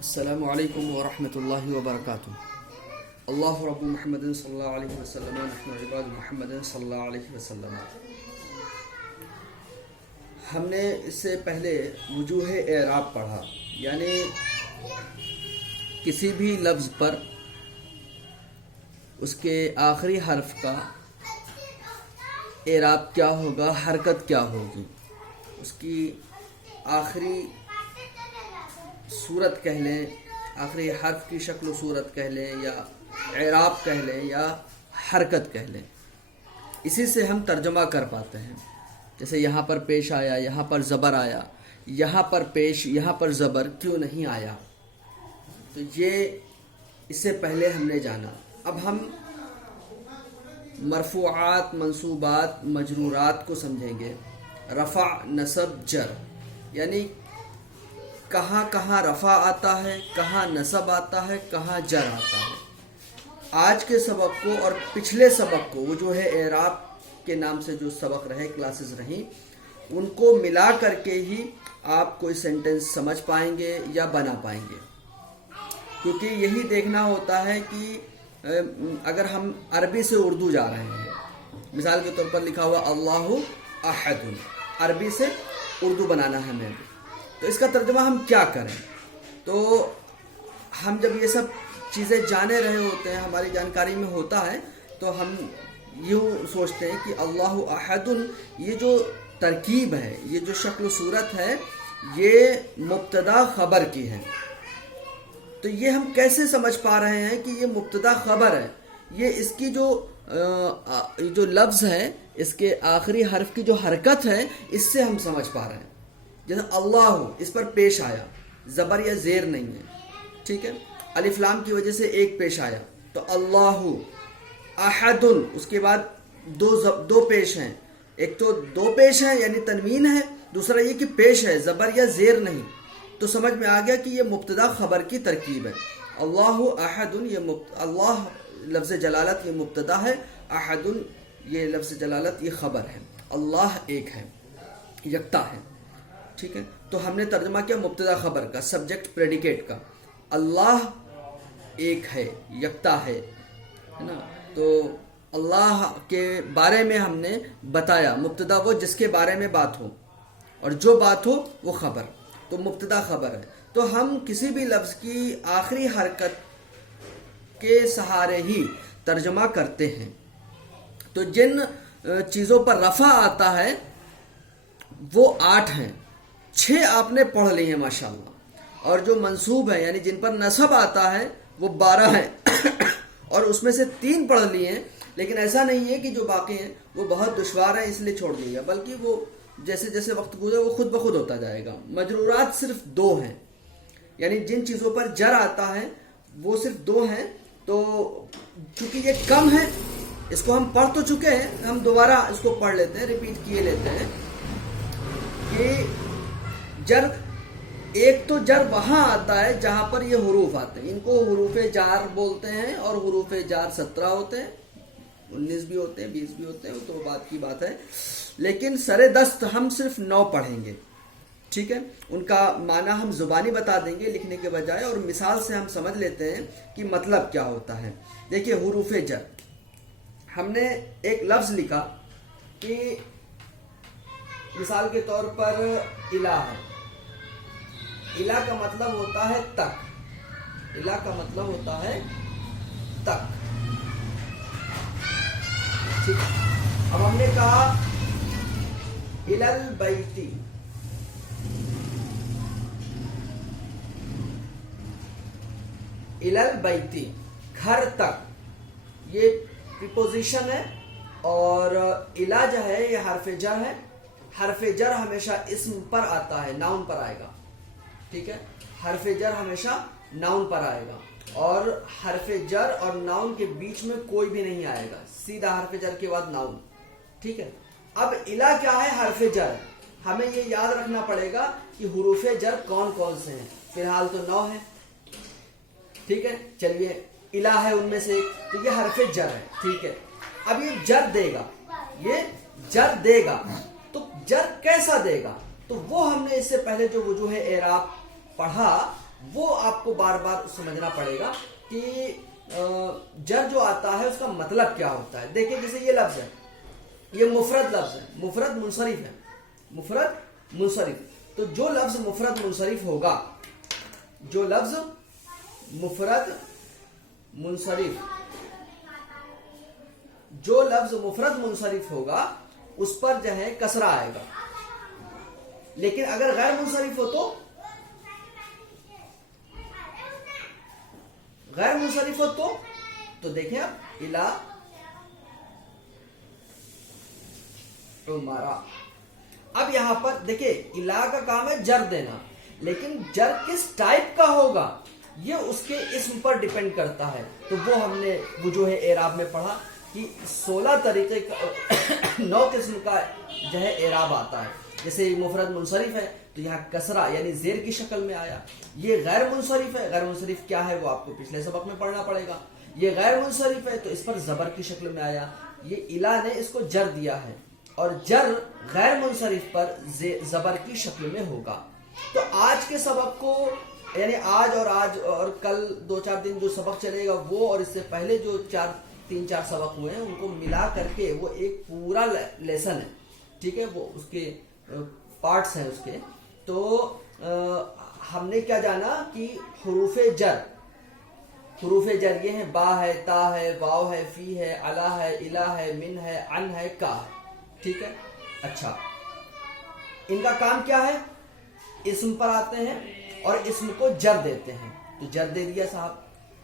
السلام علیکم ورحمۃ اللہ وبرکاتہ۔ اللہ رب محمد صلی اللہ علیہ وسلم نحن عباد محمد صلی اللہ علیہ وسلم۔ ہم نے اس سے پہلے وجوہ اعراب پڑھا، یعنی کسی بھی لفظ پر اس کے آخری حرف کا اعراب کیا ہوگا، حرکت کیا ہوگی، اس کی آخری صورت کہہ لیں، آخری حرف کی شکل و صورت کہہ لیں، یا اعراب کہہ لیں، یا حرکت کہہ لیں، اسی سے ہم ترجمہ کر پاتے ہیں۔ جیسے یہاں پر پیش آیا، یہاں پر زبر آیا، یہاں پر پیش، یہاں پر زبر کیوں نہیں آیا، تو یہ اس سے پہلے ہم نے جانا۔ اب ہم مرفوعات، منصوبات، مجرورات کو سمجھیں گے۔ رفع، نصب، جر، یعنی کہاں کہاں رفع آتا ہے، کہاں نصب آتا ہے، کہاں جر آتا ہے۔ آج کے سبق کو اور پچھلے سبق کو، وہ جو ہے اعراب کے نام سے جو سبق رہے، کلاسز رہیں، ان کو ملا کر کے ہی آپ کوئی سینٹنس سمجھ پائیں گے یا بنا پائیں گے، کیونکہ یہی دیکھنا ہوتا ہے کہ اگر ہم عربی سے اردو جا رہے ہیں، مثال کے طور پر لکھا ہوا اللہ احد، عربی سے اردو بنانا ہے ہمیں، تو اس کا ترجمہ ہم کیا کریں؟ تو ہم جب یہ سب چیزیں جانے رہے ہوتے ہیں، ہماری جانکاری میں ہوتا ہے، تو ہم یوں سوچتے ہیں کہ اللہ احد، یہ جو ترکیب ہے، یہ جو شکل و صورت ہے، یہ مبتدا خبر کی ہے۔ تو یہ ہم کیسے سمجھ پا رہے ہیں کہ یہ مبتدا خبر ہے؟ یہ اس کی جو لفظ ہے، اس کے آخری حرف کی جو حرکت ہے، اس سے ہم سمجھ پا رہے ہیں۔ جیسے اللہ، اس پر پیش آیا، زبر یا زیر نہیں ہے، ٹھیک ہے، الف لام کی وجہ سے ایک پیش آیا، تو اللہ احد، اس کے بعد دو پیش ہیں، ایک تو دو پیش ہیں یعنی تنوین ہے، دوسرا یہ کہ پیش ہے، زبر یا زیر نہیں، تو سمجھ میں آ گیا کہ یہ مبتدا خبر کی ترکیب ہے۔ اللہ احد، اللہ لفظ جلالت یہ مبتدا ہے، احد یہ لفظ جلالت یہ خبر ہے۔ اللہ ایک ہے، یکتا ہے، ٹھیک ہے۔ تو ہم نے ترجمہ کیا مبتدا خبر کا، سبجیکٹ پریڈیکیٹ کا۔ اللہ ایک ہے، یکتا ہے نا، تو اللہ کے بارے میں ہم نے بتایا، مبتدا وہ جس کے بارے میں بات ہو، اور جو بات ہو وہ خبر، تو مبتدا خبر ہے۔ تو ہم کسی بھی لفظ کی آخری حرکت کے سہارے ہی ترجمہ کرتے ہیں۔ تو جن چیزوں پر رفع آتا ہے وہ 8 ہیں، 6 آپ نے پڑھ لی ہیں ماشاءاللہ، اور جو منصوب ہیں یعنی جن پر نصب آتا ہے وہ 12 ہیں اور اس میں سے 3 پڑھ لی ہیں، لیکن ایسا نہیں ہے کہ جو باقی ہیں وہ بہت دشوار ہیں اس لیے چھوڑ دیا، بلکہ وہ جیسے جیسے وقت گزرے وہ خود بخود ہوتا جائے گا۔ مجرورات صرف 2 ہیں، یعنی جن چیزوں پر جر آتا ہے وہ صرف 2 ہیں، تو چونکہ یہ کم ہے، اس کو ہم پڑھ تو چکے ہیں، ہم دوبارہ اس کو پڑھ لیتے ہیں، ریپیٹ کیے لیتے ہیں کہ جر، ایک تو جر وہاں آتا ہے جہاں پر یہ حروف آتے ہیں، ان کو حروف جار بولتے ہیں، اور حروف جار 17 ہوتے ہیں، 19 بھی ہوتے ہیں، 20 بھی ہوتے ہیں، وہ تو بات کی بات ہے، لیکن سر دست ہم صرف 9 پڑھیں گے، ٹھیک ہے۔ ان کا معنی ہم زبانی بتا دیں گے لکھنے کے بجائے، اور مثال سے ہم سمجھ لیتے ہیں کہ مطلب کیا ہوتا ہے۔ دیکھیے حروف جر، ہم نے ایک لفظ لکھا کہ مثال کے طور پر الہ ہے، الہ کا مطلب ہوتا ہے تک، الہ کا مطلب ہوتا ہے تک، ٹھیک۔ اب ہم نے کہا الل بیتی، الل بیتی گھر تک، یہ پریپوزیشن ہے، اور الہ جو ہے یہ حرف جر ہے۔ حرف جر ہمیشہ اسم پر آتا ہے، ناؤن پر آئے گا، ٹھیک ہے، حرف جر ہمیشہ ناؤن پر آئے گا، اور حرف جر اور ناؤن کے بیچ میں کوئی بھی نہیں آئے گا، سیدھا حرف جر کے بعد ناؤن، ٹھیک ہے۔ اب الہ کیا ہے؟ حرف جر، ہمیں یہ یاد رکھنا پڑے گا کہ حروف جر کون کون سے ہیں، فی الحال تو 9 ہیں، ٹھیک ہے، چلیے الہ ہے ان میں سے ایک، تو یہ حرف جر ہے، ٹھیک ہے۔ اب یہ جر دے گا، یہ جر دے گا، تو جر کیسا دے گا؟ تو وہ ہم نے اس سے پہلے جو وجوہ اعراب پڑھا وہ آپ کو بار بار سمجھنا پڑے گا کہ جر جو آتا ہے اس کا مطلب کیا ہوتا ہے. دیکھیں جیسے یہ لفظ ہے, یہ مفرد لفظ ہے, مفرد منصرف ہے, مفرد منصرف. تو جو لفظ مفرد منصرف ہوگا, جو لفظ مفرد منصرف, جو لفظ مفرد منصرف ہوگا اس پر جو ہے کسرہ آئے گا. لیکن اگر غیر منصرف ہو غیر منصرف ہو تو دیکھیں آپ الا عمرہ. اب یہاں پر دیکھیں الا کا کام ہے جر دینا, لیکن جر کس ٹائپ کا ہوگا یہ اس کے اسم پر ڈیپینڈ کرتا ہے. تو وہ ہم نے وجوہ اعراب میں پڑھا کہ 16 طریقے کا 9 قسم کا جو ہے اعراب آتا ہے. جیسے مفرد منصرف ہے تو یہاں کسرہ یعنی زیر کی شکل میں آیا. یہ غیر منصرف ہے, غیر منصرف کیا ہے وہ آپ کو پچھلے سبق میں پڑھنا پڑے گا. یہ غیر منصرف ہے تو اس پر زبر کی شکل میں آیا. یہ الا نے اس کو جر دیا ہے اور جر غیر منصرف پر زبر کی شکل میں ہوگا. تو آج کے سبق کو یعنی آج اور کل 2-4 دن جو سبق چلے گا وہ اور اس سے پہلے جو 3-4 سبق ہوئے ہیں ان کو ملا کر کے وہ ایک پورا لیسن ہے. ٹھیک ہے, وہ اس کے پارٹس ہیں اس کے. تو ہم نے کیا جانا کہ حروف جر یہ ہیں با ہے, تا ہے, واو ہے, فی ہے, علا ہے, الہ ہے, من ہے, عن ہے, کا ہے. ٹھیک ہے. اچھا, ان کا کام کیا ہے؟ اسم پر آتے ہیں اور اسم کو جر دیتے ہیں. تو جر دے دیا صاحب,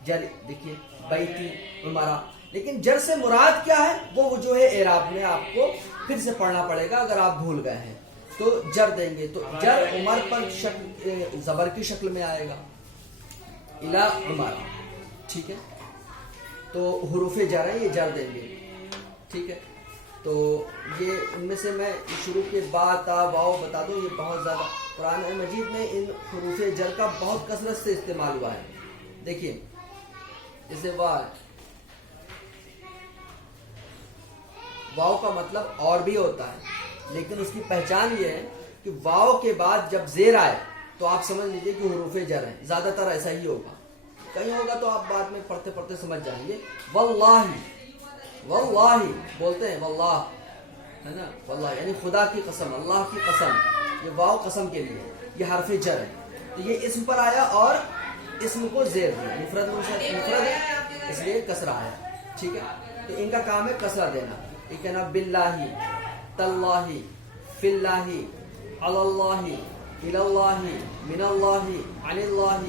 جر دیکھیے بیتی عمرہ. لیکن جر سے مراد کیا ہے وہ وجوہ اعراب میں آپ کو پھر سے پڑھنا پڑے گا اگر آپ بھول گئے ہیں. تو جر دیں گے تو جر عمر پر زبر کی شکل میں آئے گا, الا عمر. ٹھیک ہے, تو حروف جر ہیں, یہ جر دیں گے. ٹھیک ہے, تو یہ ان میں سے میں شروع کے با, تا, واو بتا دوں. یہ بہت زیادہ قرآن مجید میں ان حروف جر کا بہت کثرت سے استعمال ہوا ہے. دیکھیے جیسے واو کا مطلب اور بھی ہوتا ہے, لیکن اس کی پہچان یہ ہے کہ واو کے بعد جب زیر آئے تو آپ سمجھ لیجئے کہ حروف جر ہیں. زیادہ تر ایسا ہی ہوگا, کہیں ہوگا تو آپ بعد میں پڑھتے پڑھتے سمجھ جائیں گے. واللہ, واللہ بولتے ہیں, واللہ ہے نا, واللہ یعنی خدا کی قسم, اللہ کی قسم. یہ واو قسم کے لیے, یہ حرف جر ہے. تو یہ اسم پر آیا اور اسم کو زیر دیا, مفرد ہے اس لیے کسرہ آیا. ٹھیک ہے, تو ان کا کام ہے کسرہ دینا. ٹھیک ہے نا, باللہ, تاللہ, فی اللہ, علی اللہ, الی اللہ, من اللہ, عن اللہ,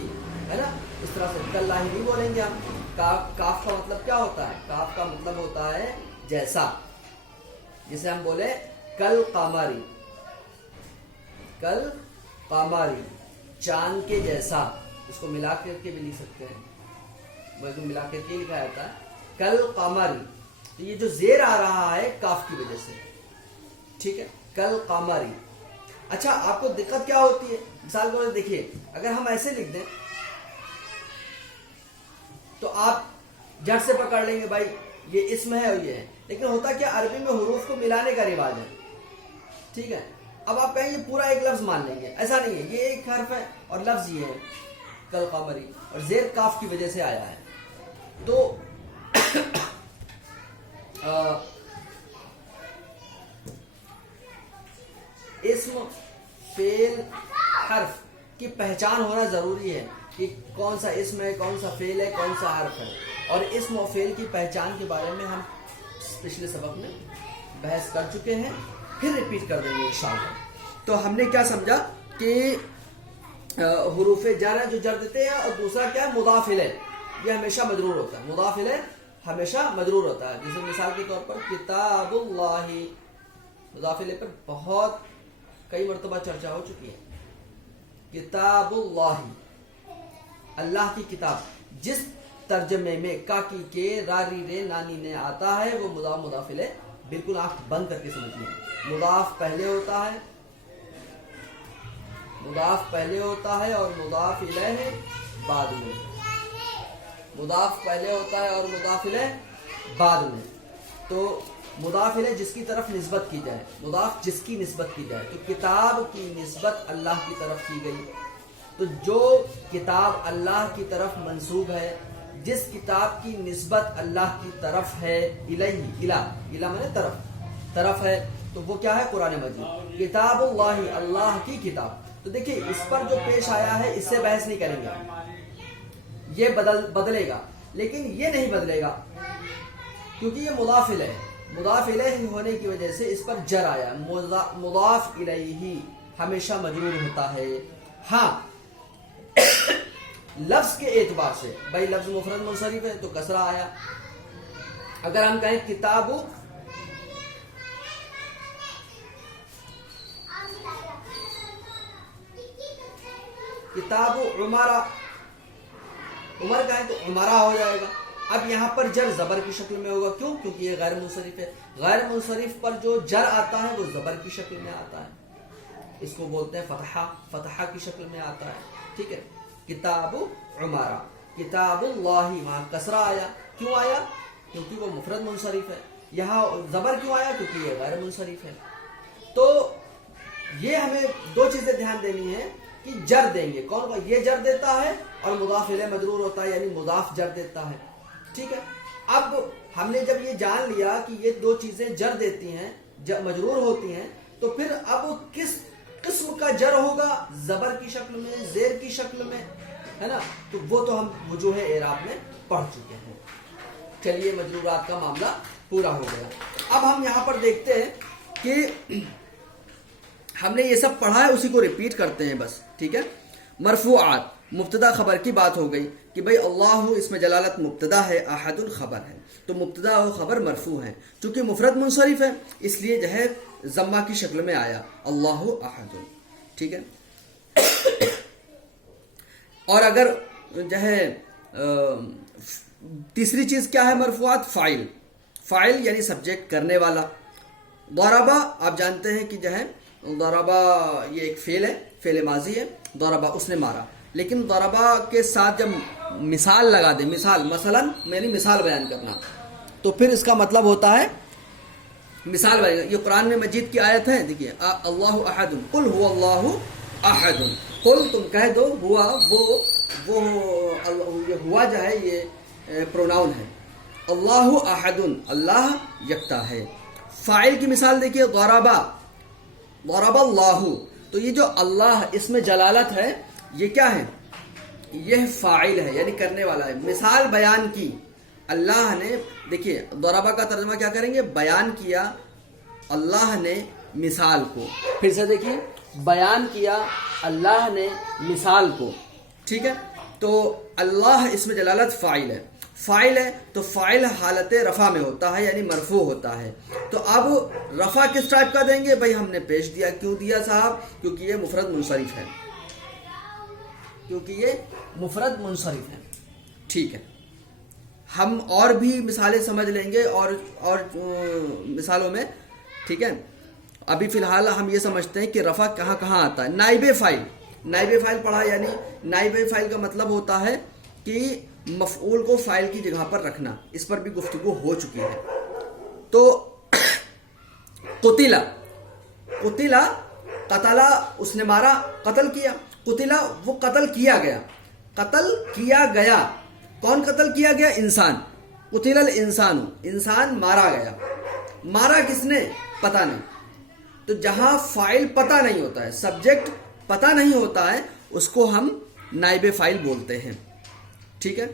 ہے نا. اس طرح سے تاللہ نہیں بولیں گے ہم. کاف کا مطلب کیا ہوتا ہے؟ کاف کا مطلب ہوتا ہے جیسا. جسے ہم بولے کل قمری, کل قمری, چاند کے جیسا. اس کو ملا کر کے بھی لکھ سکتے ہیں, وہ ملا کر کے لکھا جاتا ہے کل قمری. تو یہ جو زیر آ رہا ہے کاف کی وجہ سے. ٹھیک ہے, کل قمری. اچھا, آپ کو دقت کیا ہوتی ہے؟ مثال کے طور پر دیکھیے, اگر ہم ایسے لکھ دیں تو آپ جھٹ سے پکڑ لیں گے بھائی یہ اسم ہے اور یہ ہے. لیکن ہوتا کیا, عربی میں حروف کو ملانے کا رواج ہے. ٹھیک ہے, اب آپ کہیں یہ پورا ایک لفظ مان لیں گے, ایسا نہیں ہے. یہ ایک حرف ہے اور لفظ یہ ہے کل قمری, اور زیر کاف کی وجہ سے آیا ہے. تو اسم, فعل, حرف کی پہچان ہونا ضروری ہے کہ کون سا اسم ہے, کون سا فعل ہے, کون سا حرف ہے. اور اسم و فعل کی پہچان کے بارے میں ہم پچھلے سبق میں بحث کر چکے ہیں, پھر ریپیٹ کر دیں گے انشاءاللہ. تو ہم نے کیا سمجھا کہ حروف جر جو جر دیتے ہیں, اور دوسرا کیا ہے مضاف الیہ, یہ ہمیشہ مجرور ہوتا ہے. مضاف الیہ ہمیشہ مجرور ہوتا ہے. جیسے مثال کے طور پر کتاب اللہ, مضاف الیہ پر بہت کئی مرتبہ چرچا ہو چکی ہے. کتاب اللہ, اللہ کی کتاب. جس ترجمے میں کا کی کے را ری رے نانی نے آتا ہے وہ مضاف الیہ بالکل آنکھ بند کر کے سمجھیے. مضاف پہلے ہوتا ہے, مضاف پہلے ہوتا ہے اور مضاف الیہ بعد میں. مضاف پہلے ہوتا ہے اور مضاف الیہ بعد میں. تو مضاف الیہ جس کی طرف نسبت کی جائے, مضاف جس کی نسبت کی جائے. تو کتاب کی نسبت اللہ کی طرف کی گئی, تو جو کتاب اللہ کی طرف منسوب ہے، جس کتاب کی نسبت اللہ کی طرف ہے، الہ مانے طرف ہے، تو وہ کیا ہے؟ قرآن مجید، کتاب اللہ، اللہ کی کتاب۔ تو دیکھیے اس پر جو پیش آیا ہے اس سے بحث نہیں کریں گے، یہ بدلے گا، لیکن یہ نہیں بدلے گا کیونکہ یہ مضاف الیہ ہے، مضاف الیہ ہونے کی وجہ سے اس پر جر آیا۔ مضاف الیہ ہمیشہ مجرور ہوتا ہے۔ ہاں لفظ کے اعتبار سے بھائی لفظ مفرد منصرف ہے تو کسرہ آیا۔ اگر ہم کہیں کتاب عمارہ، عمر کہیں تو عمارہ ہو جائے گا۔ اب یہاں پر جر زبر کی شکل میں ہوگا، کیوں؟ کیونکہ یہ غیر منصرف ہے۔ غیر منصرف پر جو جر آتا ہے وہ زبر کی شکل میں آتا ہے، اس کو بولتے ہیں فتحہ، فتحہ کی شکل میں آتا ہے، ٹھیک ہے۔ کتاب عمارہ، کتاب اللہ، وہاں کسرہ آیا، کیوں آیا؟ کیونکہ وہ مفرد منصرف ہے۔ یہاں زبر کیوں آیا؟ کیونکہ یہ غیر منصرف ہے۔ تو یہ ہمیں دو چیزیں دھیان دینی ہے کہ جر دیں گے، کون کا؟ یہ جر دیتا ہے اور مضاف الیہ مجرور ہوتا ہے، یعنی مضاف جر دیتا ہے، ٹھیک ہے۔ اب ہم نے جب یہ جان لیا کہ یہ دو چیزیں جر دیتی ہیں، مجرور ہوتی ہیں، تو پھر اب کس قسم کا جر ہوگا؟ زبر کی شکل میں، زیر کی شکل میں، ہے نا؟ تو وہ تو ہم وجوہ اعراب میں پڑھ چکے ہیں۔ چلیے مجرورات کا معاملہ پورا ہو گیا۔ اب ہم یہاں پر دیکھتے ہیں کہ ہم نے یہ سب پڑھا ہے، اسی کو ریپیٹ کرتے ہیں بس، ٹھیک ہے۔ مرفوعات، مبتدا خبر کی بات ہو گئی کہ بھئی اللہ اس میں جلالت مبتدا ہے، احد الخبر ہے، تو مبتدا و خبر مرفوع ہے، چونکہ مفرد منصرف ہے اس لیے جو ہے ضمہ کی شکل میں آیا، اللہ احد، ٹھیک ہے۔ اور اگر جو ہے تیسری چیز کیا ہے مرفوعات؟ فاعل، فاعل یعنی سبجیکٹ، کرنے والا۔ ضربہ آپ جانتے ہیں کہ جو ہے ضربہ یہ ایک فعل ہے، فعل ماضی ہے، ضربہ اس نے مارا، لیکن ضربہ کے ساتھ جب مثال لگا دیں، مثلا میں نے مثال بیان کرنا، تو پھر اس کا مطلب ہوتا ہے مثال بیان۔ یہ قرآن مجید کی آیت ہے، دیکھیے اللہ احد، قل هو اللہ احد، قل تم کہہ دو، ہوا وہ یہ ہوا جو ہے یہ پروناؤن ہے، اللہ احد، اللہ یکتا ہے۔ فاعل کی مثال دیکھیے ضربہ، ضرب اللہ، تو یہ جو اللہ اس میں جلالت ہے یہ کیا ہے؟ یہ فاعل ہے، یعنی کرنے والا ہے۔ مثال بیان کی اللہ نے، دیکھیے ضربہ کا ترجمہ کیا کریں گے؟ بیان کیا اللہ نے مثال کو، پھر سے دیکھیے بیان کیا اللہ نے مثال کو، ٹھیک ہے۔ تو اللہ اس میں جلالت فاعل ہے، فاعل ہے تو فاعل حالت رفع میں ہوتا ہے، یعنی مرفوع ہوتا ہے۔ تو اب رفع کس ٹائپ کا دیں گے؟ بھائی ہم نے پیش دیا، کیوں دیا صاحب؟ کیونکہ یہ مفرد منصرف ہے، کیونکہ یہ مفرد منصرف ہے، ٹھیک ہے۔ ہم اور بھی مثالیں سمجھ لیں گے اور مثالوں میں، ٹھیک ہے۔ ابھی فی الحال ہم یہ سمجھتے ہیں کہ رفع کہاں کہاں آتا ہے۔ نائب فاعل، نائب فاعل پڑھا، یعنی نائب فاعل کا مطلب ہوتا ہے کہ مفعول کو فاعل کی جگہ پر رکھنا، اس پر بھی گفتگو ہو چکی ہے۔ تو قتل، قتل، قتل اس نے مارا، قتل کیا، قتل وہ قتل کیا گیا، قتل کیا گیا، کون قتل کیا گیا؟ انسان، قتل الانسان، انسان مارا گیا، مارا کس نے؟ پتہ نہیں۔ تو جہاں فاعل پتہ نہیں ہوتا ہے، سبجیکٹ پتہ نہیں ہوتا ہے، اس کو ہم نائب فاعل بولتے ہیں، ٹھیک ہے،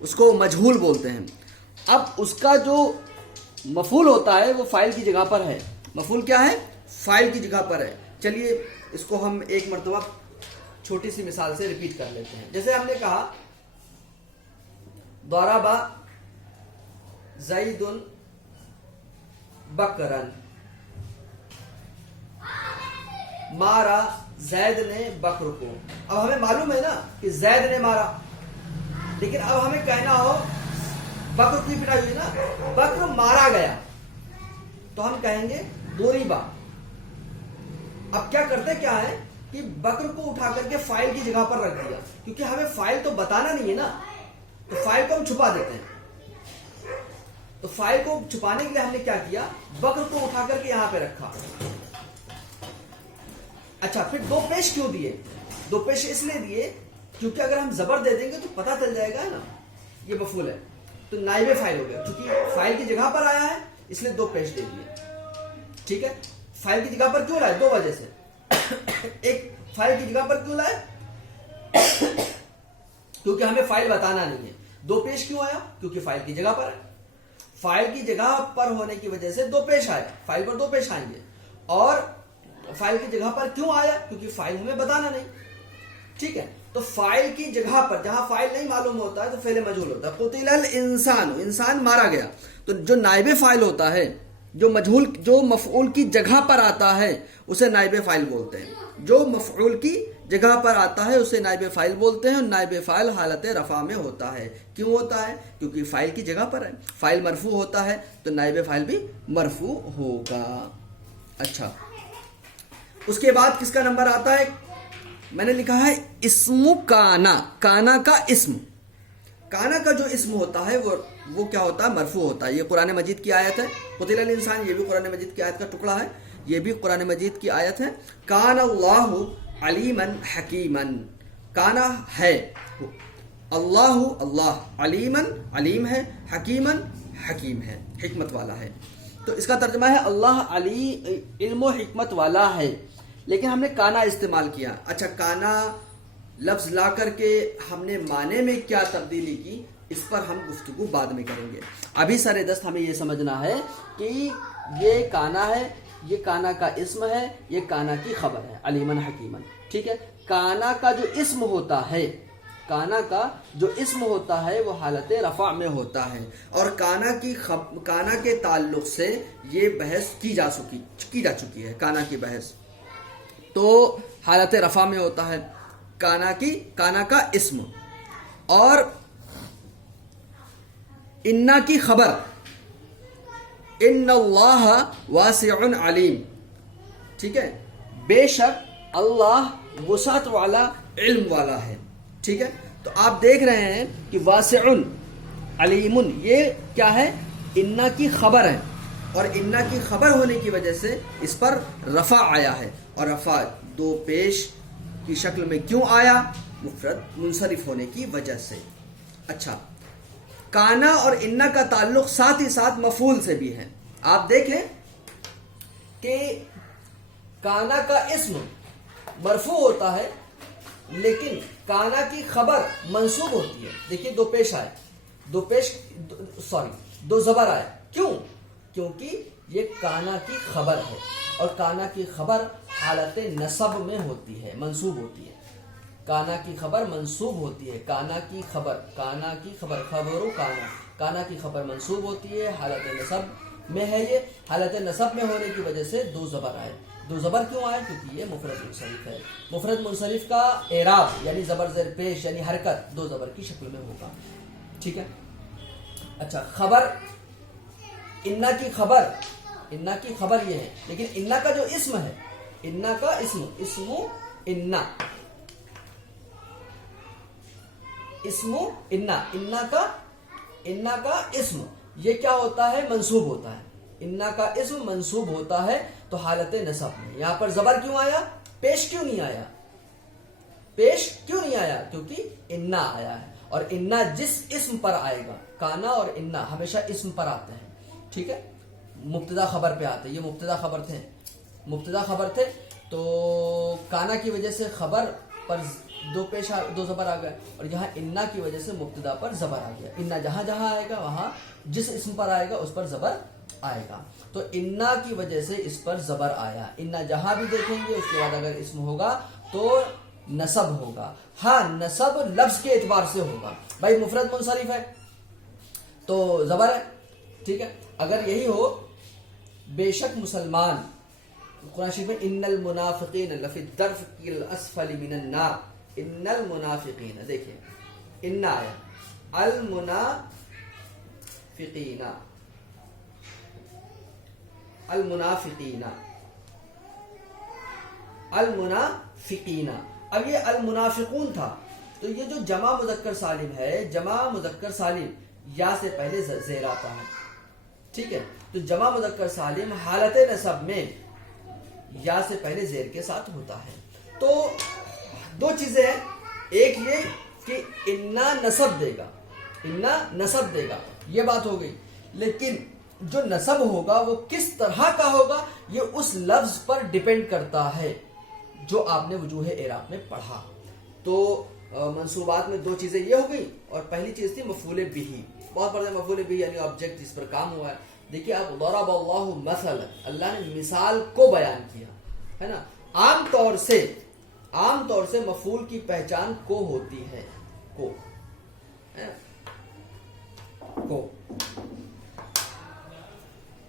اس کو مجہول بولتے ہیں۔ اب اس کا جو مفعول ہوتا ہے وہ فاعل کی جگہ پر ہے، مفعول کیا ہے؟ فاعل کی جگہ پر ہے۔ چلیے اس کو ہم ایک مرتبہ چھوٹی سی مثال سے ریپیٹ کر لیتے ہیں۔ جیسے ہم نے کہا ضرب زید بکرا، مارا زید نے بکر کو۔ اب ہمیں معلوم ہے نا کہ زید نے مارا، لیکن اب ہمیں کہنا ہو بکر کی پٹائی ہوئی نا، بکر مارا گیا، تو ہم کہیں گے ضرب۔ اب کیا کرتے کیا ہے کہ بکر کو اٹھا کر کے فاعل کی جگہ پر رکھ دیا، کیونکہ ہمیں فاعل تو بتانا نہیں ہے نا، تو فاعل کو ہم چھپا دیتے ہیں۔ تو فاعل کو چھپانے کے لیے ہم نے کیا کیا؟ بکر کو اٹھا کر کے یہاں پہ رکھا، اچھا پھر دو پیش کیوں دیے؟ دو پیش اس لیے دیے کیونکہ اگر ہم زبر دے دیں گے تو پتہ چل جائے گا نا یہ مفعول ہے، تو نائب فاعل ہو گیا، کیونکہ فاعل کی جگہ پر آیا ہے اس لیے دو پیش دے دیے. ٹھیک ہے، فاعل کی جگہ پر کیوں لائے؟ دو وجہ سے. ایک فاعل کی جگہ پر کیوں لائے؟ کیونکہ ہمیں فاعل بتانا نہیں ہے. دو پیش کیوں آیا؟ کیونکہ فاعل کی جگہ پر ہے. فاعل کی جگہ پر ہونے کی وجہ سے دو پیش آئے، فاعل پر دو پیش آئیں گے. اور فاعل کی جگہ پر کیوں آیا؟ کیونکہ فاعل ہمیں بتانا نہیں. ٹھیک ہے، تو فاعل کی جگہ پر جہاں فاعل نہیں معلوم ہوتا ہے تو فعل مجہول ہوتا ہے. قتل الانسان، انسان مارا گیا. تو جو نائب فاعل ہوتا ہے، جو مفعول کی جگہ پر آتا ہے اسے نائب فاعل بولتے ہیں. جو مفعول کی جگہ پر آتا ہے اسے نائب فاعل بولتے ہیں. اور نائب فاعل حالت رفع میں ہوتا ہے. کیوں ہوتا ہے؟ کیونکہ فاعل کی جگہ پر ہے. فاعل مرفوع ہوتا ہے تو نائب فاعل بھی مرفوع ہوگا. اچھا، اس کے بعد کس کا نمبر آتا ہے؟ میں نے لکھا ہے اسم کانا. کانا کا اسم، کانا کا جو اسم ہوتا ہے وہ کیا ہوتا ہے؟ مرفوع ہوتا ہے. یہ قرآن مجید کی آیت ہے. قتل الانسان یہ بھی قرآن مجید کی آیت کا ٹکڑا ہے، یہ بھی قرآن مجید کی آیت ہے. کان اللہ علیما حکیما، کانا ہے اللہ علیما علیم ہے، حکیما حکیم ہے، حکمت والا ہے. تو اس کا ترجمہ ہے اللہ علم و حکمت والا ہے. لیکن ہم نے کانا استعمال کیا. اچھا، کانا لفظ لا کر کے ہم نے معنی میں کیا تبدیلی کی، اس پر ہم گفتگو بعد میں کریں گے. ابھی سر دست ہمیں یہ سمجھنا ہے کہ یہ کانا ہے، یہ کانا کا اسم ہے، یہ کانا کی خبر ہے، علیمن حکیمن. ٹھیک ہے، کانا کا جو اسم ہوتا ہے، کانا کا جو اسم ہوتا ہے وہ حالت رفع میں ہوتا ہے. اور کانا کے تعلق سے یہ بحث کی جا چکی ہے. کانا کی بحث تو حالت رفع میں ہوتا ہے کانا کا اسم. اور انا کی خبر، ان اللہ واسع علیم. ٹھیک ہے، بے شک اللہ وسعت والا علم والا ہے. ٹھیک ہے، تو آپ دیکھ رہے ہیں کہ واسع علیم یہ کیا ہے؟ انا کی خبر ہے. اور انا کی خبر ہونے کی وجہ سے اس پر رفع آیا ہے. اور رفع دو پیش کی شکل میں کیوں آیا؟ مفرد منصرف ہونے کی وجہ سے. اچھا، کانا اور انا کا تعلق ساتھ ہی ساتھ مفعول سے بھی ہے. آپ دیکھیں کہ کانا کا اسم مرفوع ہوتا ہے لیکن کانا کی خبر منصوب ہوتی ہے. دیکھیے دو پیش آئے، دو زبر آئے. کیوں؟ کیونکہ یہ کانا کی خبر ہے اور کانا کی خبر حالت نصب میں ہوتی ہے، منصوب ہوتی ہے. کانا کی خبر منصوب ہوتی ہے. کانا کی خبر خبرو کانا کی خبر منصوب ہوتی ہے، حالت نصب میں ہے. یہ حالت نصب میں ہونے کی وجہ سے دو زبر آئے. دو زبر کیوں آئے؟ کیونکہ یہ مفرد منصرف ہے. مفرد منصرف کا اعراب یعنی زبر زیر پیش یعنی حرکت دو زبر کی شکل میں ہوگا. ٹھیک ہے. اچھا، خبر انا کی خبر یہ ہے. لیکن انا کا جو اسم ہے، انا کا اسم انا کا اسم یہ کیا ہوتا ہے؟ منصوب ہوتا ہے. انا کا اسم منصوب ہوتا ہے تو حالت نصب میں. یہاں پر زبر کیوں آیا؟ پیش کیوں نہیں آیا؟ کیونکہ انا آیا ہے. اور انا جس اسم پر آئے گا، کانا اور انا ہمیشہ اسم پر آتے ہیں. ٹھیک ہے، مبتدا خبر پہ آتے ہیں. یہ مبتدا خبر تھے تو کانا کی وجہ سے خبر پر دو زبر آ گئے. اور یہاں انا کی وجہ سے مبتدا پر زبر آ گیا. انا جہاں جہاں آئے گا وہاں جس اسم پر آئے گا اس پر زبر آئے گا. تو انا کی وجہ سے اس پر زبر آیا. انا جہاں بھی دیکھیں گے اس کے بعد اگر اسم ہوگا تو نصب ہوگا. ہاں، نصب لفظ کے اعتبار سے ہوگا. بھائی مفرد منصرف ہے تو زبر ہے. ٹھیک ہے، اگر یہی ہو بے شک مسلمان، قرآن شریف میں ان المنافقین لفی الدرک الاسفل من النار. ان المنافقین، دیکھیں ان آیا، المنافقین. اب یہ المنافقون تھا تو یہ جو جمع مذکر سالم ہے، جمع مذکر سالم یا سے پہلے زیر آتا ہے. ٹھیک ہے، تو جمع مذکر سالم حالت نصب میں یا سے پہلے زیر کے ساتھ ہوتا ہے. تو دو چیزیں ہیں, ایک یہ کہ انا نصب دے گا, انا نصب دے گا, یہ بات ہو گئی. لیکن جو نصب ہوگا وہ کس طرح کا ہوگا یہ اس لفظ پر ڈیپینڈ کرتا ہے جو آپ نے وجوہ اعراب میں پڑھا. تو منصوبات میں دو چیزیں یہ ہو گئی, اور پہلی چیز تھی مفعول بہ. بہت بڑا مفعول بہ یعنی آبجیکٹ جس پر کام ہوا ہے. دیکھیے اب ضرب اللہ مثلا, اللہ نے مثال کو بیان کیا ہے نا. عام طور سے مفعول کی پہچان کو ہوتی ہے, کو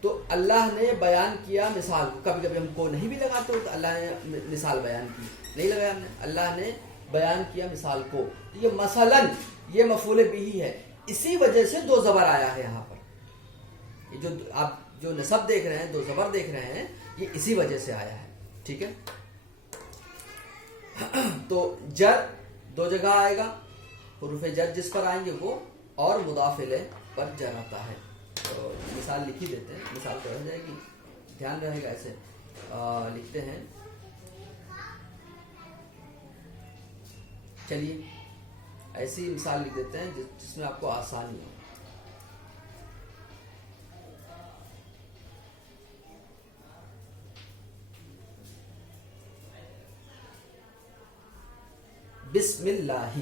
تو اللہ نے بیان کیا مثال کو. کبھی کبھی ہم کو نہیں بھی لگاتے تو اللہ نے مثال بیان کی, نہیں لگایا ہم نے, اللہ نے بیان کیا مثال کو. یہ مثلاً یہ مفعول بہ ہے, اسی وجہ سے دو زبر آیا ہے یہاں پر. یہ جو آپ جو نصب دیکھ رہے ہیں, دو زبر دیکھ رہے ہیں, یہ اسی وجہ سے آیا ہے. ٹھیک ہے, تو جر دو جگہ آئے گا, حروف جر جس پر آئیں گے وہ, اور مضاف الیہ پر جر آتا ہے. تو مثال لکھی دیتے ہیں, مثال تو رہ جائے گی, دھیان رہے گا. ایسے لکھتے ہیں, چلیے ایسی مثال لکھ دیتے ہیں جس میں آپ کو آسانی ہو. بسم اللہ,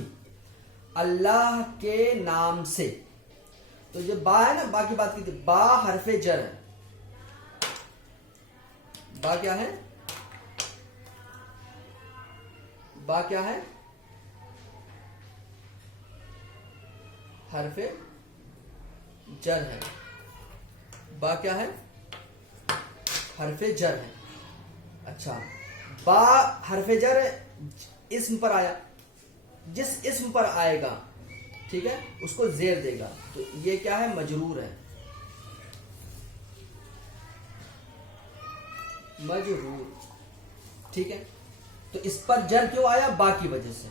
اللہ کے نام سے. تو جو با ہے نا, با کی بات کی تھی, با حرف جر ہے. با کیا ہے, با کیا ہے, حرف جر ہے. با کیا ہے, حرف جر ہے. اچھا, با حرف جر اسم پر آیا, جس اسم پر آئے گا ٹھیک ہے اس کو زیر دے گا. تو یہ کیا ہے, مجرور ہے, مجرور. ٹھیک ہے, تو اس پر جر کیوں آیا, با کی وجہ سے.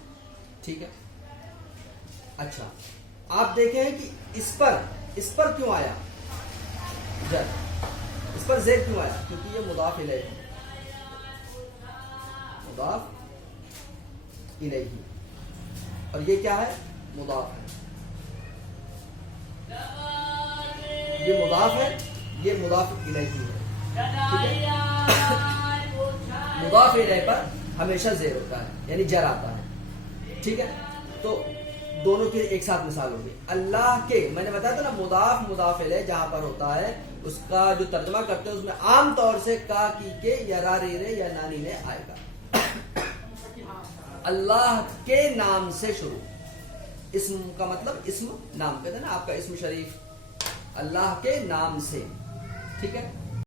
ٹھیک ہے, اچھا آپ دیکھیں کہ اس پر کیوں آیا جر, اس پر زیر کیوں آیا, کیونکہ یہ مضاف الیہ ہے, مضاف الیہ, اور یہ کیا ہے, مضاف ہے. یہ مضاف ہے, یہ مضاف الیہ ہے. ٹھیک ہے, مضاف الیہ پر ہمیشہ زیر ہوتا ہے یعنی جر آتا ہے. ٹھیک ہے, تو دونوں کی ایک ساتھ مثال ہوگی. اللہ کے, میں نے بتایا تھا نا, مضاف الیہ جہاں پر ہوتا ہے اس کا جو ترجمہ کرتے ہیں اس میں عام طور سے کا کی کے یا را ری رے یا نانی نے آئے گا. اللہ کے نام سے شروع, اسم کا مطلب اسم نام, کہتے ہیں نا آپ کا اسم شریف, اللہ کے نام سے. ٹھیک ہے,